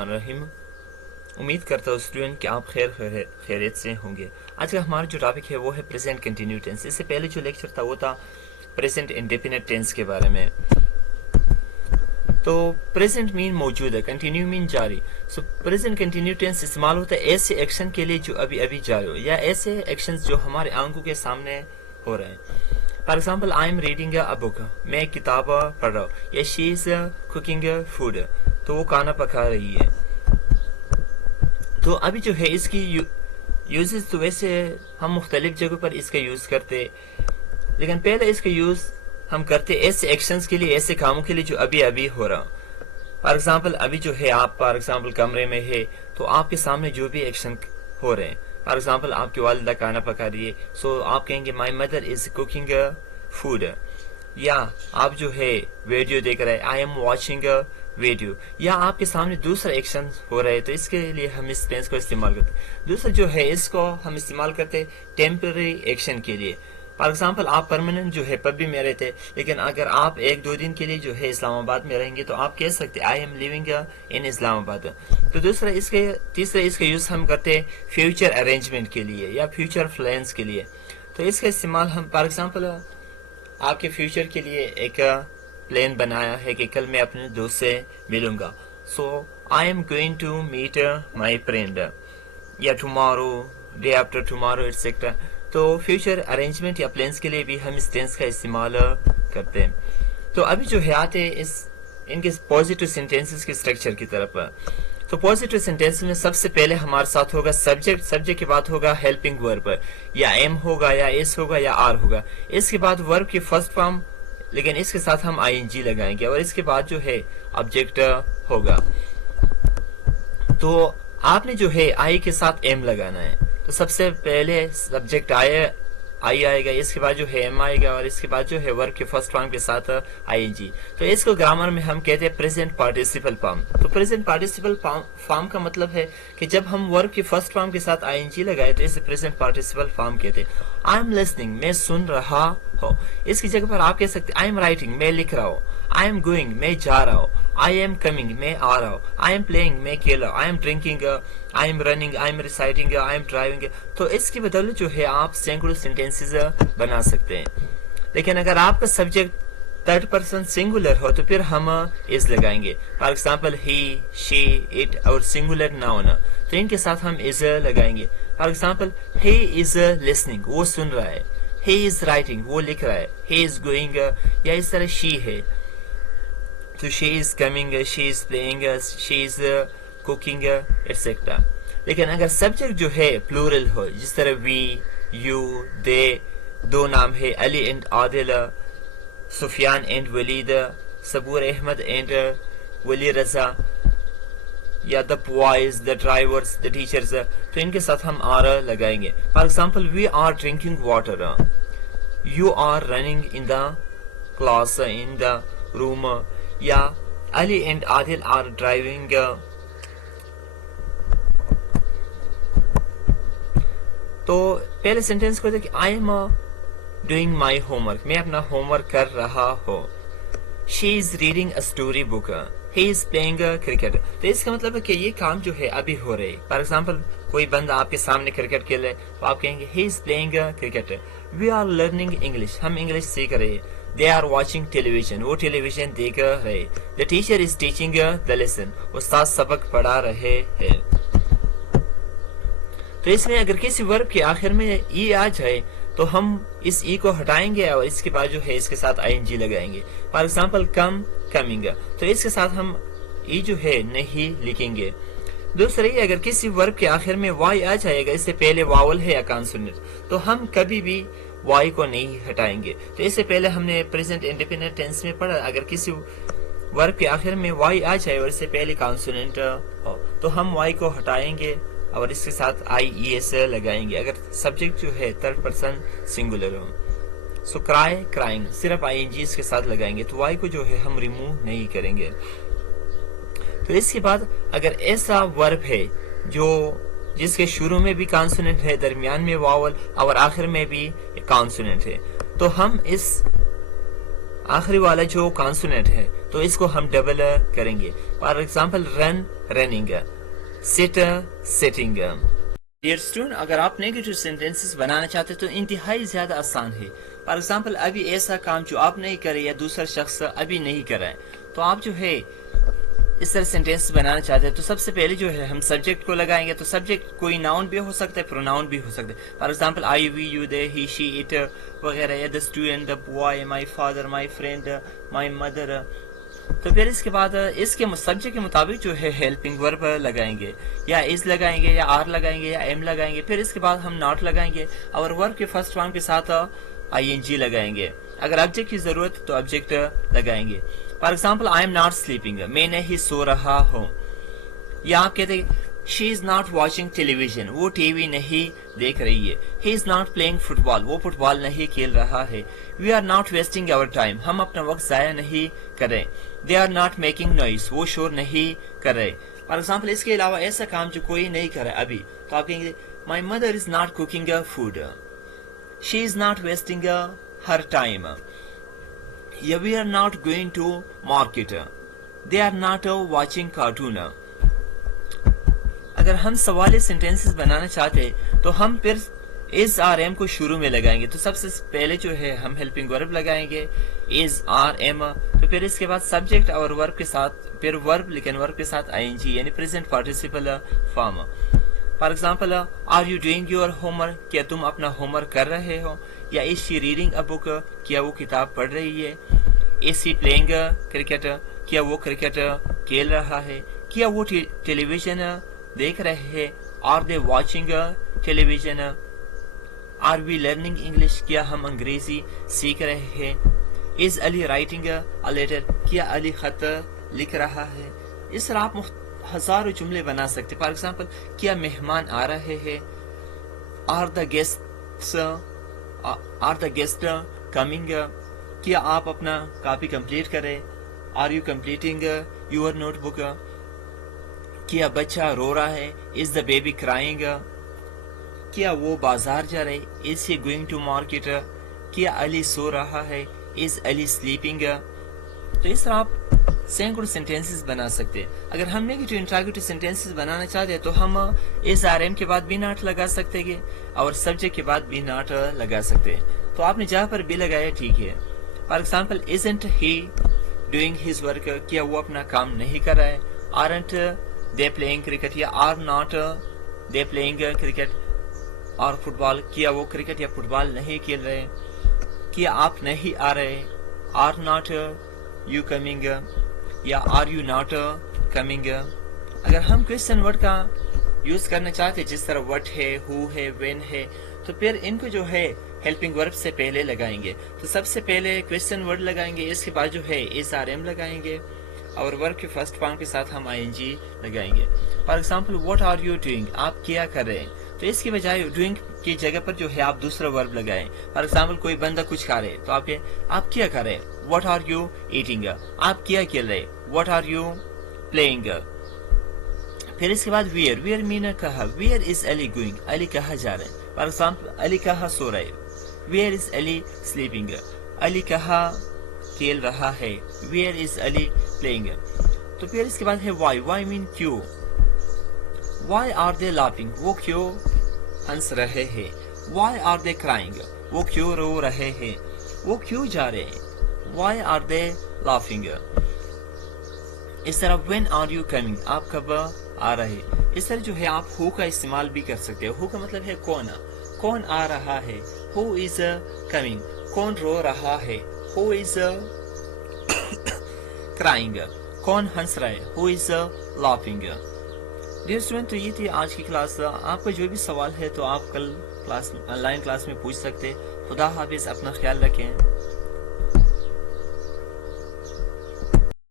الرحیم امید کرتا ہوں اسٹوڈنٹ کہ آپ خیریت سے ہوں گے۔ آج کا ہمارا جو ٹاپک ہے وہ ہے پریزنٹ کنٹینیو ٹینس۔ اس سے پہلے جو لیکچر تھا وہ تھا پریزنٹ انڈیفینٹ ٹینس کے بارے میں۔ تو پریزنٹ مین موجود ہے، کنٹینیو مین جاری۔ سو پریزنٹ کنٹینیو ٹینس استعمال ہوتا ہے ایسے ایکشن کے لیے جو ابھی جاری ہو، یا ایسے ایکشنز جو ہمارے آنکھوں کے سامنے ہو رہے ہیں۔ For example I am reading a book, میں ایک کتاب پڑھ رہا ہوں، یا شی از کوکنگ فوڈ، تو وہ کھانا پکا رہی ہے۔ تو ابھی جو ہے اس کی یوزز تو ویسے ہم مختلف جگہوں پر اس کا یوز کرتے، لیکن پہلے اس کا یوز ہم کرتے ایسے ایکشنز کے لیے، ایسے کاموں کے لیے جو ابھی ہو رہا۔ فار ایگزامپل ابھی جو ہے آپ فار ایگزامپل کمرے میں ہے، تو آپ کے سامنے جو بھی ایکشن ہو رہے ہیں، فار ایگزامپل آپ کی والدہ کھانا پکا رہی ہے، سو آپ کہیں گے my mother is cooking food, یا آپ جو ہے ویڈیو دیکھ رہے ہیں، آئی ایم واچنگ ویڈیو، یا آپ کے سامنے دوسرا ایکشن ہو رہا ہے، تو اس کے لیے ہم اس ٹینس کو استعمال کرتے ہیں۔ دوسرا جو ہے اس کو ہم استعمال کرتے ٹیمپرری ایکشن کے لیے۔ فار ایگزامپل آپ پرماننٹ جو ہے پبی میں رہتے، لیکن اگر آپ ایک دو دن کے لیے جو ہے اسلام آباد میں رہیں گے، تو آپ کہہ سکتے آئی ایم لیونگ ان اسلام آباد۔ تو تیسرا اس کا یوز ہم کرتے فیوچر ارینجمنٹ کے لیے یا فیوچر پلانس کے لیے۔ تو اس کا استعمال ہم فار ایگزامپل آپ کے فیوچر کے لیے ایک پلان بنایا ہے کہ کل میں اپنے دوست سے ملوں گا، so I am going to meet my friend, یا tomorrow, day after tomorrow etcetera. تو فیوچر ارینجمنٹ یا پلانس کے لیے بھی ہم اس ٹینس کا استعمال کرتے ہیں۔ تو ابھی جو ہے آتے ان کے پازیٹیو سینٹینسز کے اسٹرکچر کی طرف۔ تو پازیٹیو سینٹینس میں سب سے پہلے ہمارے ساتھ ہوگا سبجیکٹ کے بعد ہوگا ہیلپنگ ورب، یا ایم ہوگا یا ایس ہوگا یا آر ہوگا۔ اس کے بعد ورب کی فرسٹ فارم، لیکن اس کے ساتھ ہم آئی این جی لگائیں گے، اور اس کے بعد جو ہے آبجیکٹ ہوگا۔ تو آپ نے جو ہے آئی کے ساتھ ایم لگانا ہے، تو سب سے پہلے سبجیکٹ آئی آئے گا، اس کے بعد جو ہے ایم آئے گا، اور اس کے بعد جو ہے ورب کے فرسٹ فارم کے ساتھ آئی این جی۔ تو اس کو گرامر میں ہم کہتے ہیں پریزنٹ پارٹیسپل فارم۔ تو پریزنٹ پارٹیسپل فارم کا مطلب ہے کہ جب ہم ورب کی فرسٹ فارم کے ساتھ آئی این جی لگائے تو اسے پریزنٹ پارٹیسپل فارم کہتے ہیں۔ آئی ایم لسننگ، میں سن رہا ہوں، اس کی جگہ پر آپ کہہ سکتے آئی ایم رائٹنگ، میں لکھ رہا ہوں۔ آئی ایم گوئنگ، میں جا رہا ہوں۔ آئی ایم کمنگ، میں آ رہا ہوں۔ آئی ایم پلئنگ، میں کھیل رہا ہوں۔ I am drinking, I am running, I am reciting, I am driving. تو اس کی بدولت جو ہے آپ سینکڑوں سینٹینسز بنا سکتے ہیں، لیکن اگر آپ کا سبجیکٹ تھرڈ پرسن سنگولر ہو تو پھر ہم از لگائیں گے۔ For example he, she, it اور سنگولر ناؤن، تو ان کے ساتھ ہم از لگائیں گے۔ For example he is listening, وہ سن رہا ہے۔ ہی از رائٹنگ، وہ لکھ رہا ہے۔ ہی از گوئنگ، یا اس طرح شی ہے، تو she is coming, she is playing, she is cooking etcetera. لیکن اگر سبجیکٹ جو ہے پلورل ہو، جس طرح وی، یو، دے، دو نام ہے Ali and Adil, Sufyan and Waleed, Saboor Ahmed and Wali Raza, یا the boys, the drivers, the teachers, تو ان کے ساتھ ہم آر لگائیں گے۔ For example we are drinking water, you are running in the class, in the room, یا Ali and Adil are driving. تو پہلے سینٹینس کو دیکھیں، I am doing my homework, میں اپنا ہوم ورک کر رہا ہوں۔ شی is reading a story book, he is playing cricket. تو اس کا مطلب ہے کہ یہ کام جو ہے ابھی ہو رہے۔ فار ایگزامپل کوئی بندہ آپ کے سامنے کرکٹ کھیل رہے، تو آپ کہیں گے he is playing cricket. We are learning English, ہم انگلش سیکھ رہے۔ They are watching television, وہ ٹیلی ویژن دیکھ رہے۔ The teacher is teaching the lesson, استاد سبق پڑھا رہے ہیں۔ تو اس میں اگر کسی ورب کے آخر میں ای آ جائے تو ہم اس ای کو ہٹائیں گے، اور اس کے بعد جو ہے اس کے ساتھ آئی این جی لگائیں گے۔ فار ایگزامپل کم، کمنگ، تو اس کے ساتھ ہم ای جو ہے نہیں لکھیں گے۔ دوسرا یہ اگر کسی ورب کے آخر میں وائی آ جائے گا، اس سے پہلے واول ہے یا کانسوننٹ، تو ہم کبھی بھی وائی کو نہیں ہٹائیں گے۔ تو اس سے پہلے ہم نے پریزنٹ انڈیفینٹ ٹینس میں پڑھا، اگر کسی ورب کے آخر میں وائی آ جائے اور اس سے پہلے کانسوننٹ ہو تو ہم وائی کو ہٹائیں گے اور اس کے ساتھ آئی ای ایس لگائیں گے، اگر سبجیکٹ جو ہے تھرڈ پرسن سنگولر ہو۔ سو کرائے، کرائنگ، صرف آئی این جی اس کے ساتھ لگائیں گے، تو وائی کو جو ہے ہم ریموو نہیں کریں گے۔ تو اس کے بعد اگر ایسا ورب ہے جس کے شروع میں بھی کانسوننٹ ہے، درمیان میں واول اور آخر میں بھی کانسوننٹ ہے، تو ہم اس آخری والا جو کانسونیٹ ہے تو اس کو ہم ڈبل کریں گے. فار ایگزامپل رن رننگ، سٹ سٹنگ. ڈیئر اسٹوڈنٹ، اگر آپ نیگیٹو سینٹینسز بنانا چاہتے تو انتہائی زیادہ آسان ہے. فار ایگزامپل ابھی ایسا کام جو آپ نہیں کرے یا دوسرا شخص ابھی نہیں کر رہا ہے، تو آپ جو ہے اس طرح سینٹینس بنانا چاہتے ہیں تو سب سے پہلے جو ہے ہم سبجیکٹ کو لگائیں گے. تو سبجیکٹ کوئی ناؤن بھی ہو سکتا ہے، پروناؤن بھی ہو سکتا ہے. For example I we you they he she it وغیرہ، یا the student, the boy, my father, my friend, my mother. تو پھر اس کے بعد اس کے سبجیکٹ کے مطابق جو ہے ہیلپنگ ورب لگائیں گے، یا از لگائیں گے، یا آر لگائیں گے، یا ایم لگائیں گے. پھر اس کے بعد ہم ناٹ لگائیں گے اور ورب کے فرسٹ فارم کے ساتھ آئی این جی لگائیں گے. اگر آبجیکٹ کی ضرورت تو آبجیکٹ لگائیں گے. For example I am not sleeping, میں نہیں سو رہا ہوں. یا آپ کہتے ہیں she is not watching television, وہ ٹی وی نہیں دیکھ رہی ہے. He is not playing football, وہ فٹ بال نہیں کھیل رہا ہے. We are not wasting our time, ہم اپنا وقت ضائع نہیں کر رہے. They are not making noise, وہ شور نہیں کر رہے. فار ایگزامپل اس کے علاوہ ایسا کام جو کوئی نہیں کر رہا ابھی، تو آپ کہیں گے my mother is not cooking food, she is not wasting her time. یا we are not going to market, they are not watching cartoon. اگر ہم سوالی سینٹینسز بنانا چاہتے تو ہم پھر از آر ایم کو شروع میں لگائیں گے. تو سب سے پہلے جو ہے ہم ہیلپنگ ورب لگائیں گے از آر ایم. تو پھر اس کے بعد سبجیکٹ اور ورب کے ساتھ پھر ورب، لیکن ورب کے ساتھ آئی این جی یعنی present participle form. For example are you doing your homework, کیا تم اپنا ہوم ورک کر رہے ہو. یا از شی ریڈنگ اے بک، کیا وہ کتاب پڑھ رہی ہے. از ہی پلئنگ کرکٹ، کیا وہ کرکٹ کھیل رہا ہے. کیا وہ ٹیلی ویژن دیکھ رہے ہیں. Are they watching television. Are we learning English, کیا ہم انگریزی سیکھ رہے ہیں. از علی رائٹنگ اے لیٹر، کیا علی خط لکھ رہا ہے. اس طرح آپ ہزاروں جملے بنا سکتے. فار ایگزامپل کیا مہمان آ رہے ہیں. آر دا گیسٹ کمنگ، کیا آپ اپنا کاپی کمپلیٹ کریں. Are you completing your notebook, کیا بچہ رو رہا ہے. از دا بیبی کرائنگ، کیا وہ بازار جا رہے. از ہی گوئنگ ٹو مارکیٹ، کیا علی سو رہا ہے. از علی سلیپنگ. تو اس طرح آپ سینکڑوں سینٹینسز بنا سکتے. اگر ہم نیگیٹو انٹراگیٹو سینٹینسز بنانا چاہتے تو ہم از آر ایم کے بعد بھی ناٹ لگا سکتے گے اور سبجیکٹ کے بعد بھی ناٹ لگا سکتے. تو آپ نے جہاں پر بھی لگایا ٹھیک ہے. For example isn't he doing his work، کیا وہ اپنا کام نہیں کر رہا ہے. aren't they playing cricket، یا are not they playing cricket اور فٹ بال، کیا وہ کرکٹ یا فٹ بال نہیں کھیل رہے. کیا آپ نہیں آ رہے. are not you coming، یا are you not coming. اگر ہم کوسچن ورڈ کا یوز کرنا چاہتے جس طرح what ہے، who ہے، when ہے، تو پھر ان کو جو ہے ہیلپنگ ورب سے پہلے لگائیں گے. تو سب سے پہلے کوسچن ورڈ لگائیں گے، اس کے بعد جو ہے از آر ایم لگائیں گے اور ورب کے فرسٹ فارم کے ساتھ ہم آئی این جی لگائیں گے. For example what are you doing, آپ کیا کر رہے ہیں. تو اس کی بجائے ڈوئنگ کی جگہ پر جو ہے آپ دوسرا ورب لگائیں. فار ایگزامپل کوئی بندہ کچھ کھا رہے تو آپ کیا کر رہے. واٹ آر یو ایٹنگ، آپ کیا کھیل رہے. What are you playing. پھر اس کے بعد ویئر مین کہاں. ویئر از علی گوئنگ، علی کہاں جا رہے. فار ایگزامپل علی کہاں سو رہے. ویئر از علی سلیپنگ، علی کہاں کھیل رہا ہے. Where is Ali playing. تو پھر اس کے بعد ہے وائی مین کیوں. وائی آر دے لافنگ، وہ کیوں ہنس رہے ہیں. وائی آر دے کرائنگ، وہ کیوں رو رہے ہیں. وہ کیوں جا رہے ہیں. Why are they laughing. اس طرح وین آر یو کمنگ، آپ کب آ رہے. اس طرح جو ہے آپ ہو کا استعمال بھی کر سکتے ہو. ہو کا مطلب ہے کون آ رہا ہے. ہو از کمنگ، کون رو رہا ہے. ہو از کرائنگ، کون ہنس رہا ہے. ہو از لافنگ. ڈیئر اسٹوڈنٹ، تو یہ تھی آج کی کلاس. آپ کا جو بھی سوال ہے تو آپ کل آن لائن کلاس میں پوچھ سکتے. خدا حافظ، اپنا خیال رکھیں.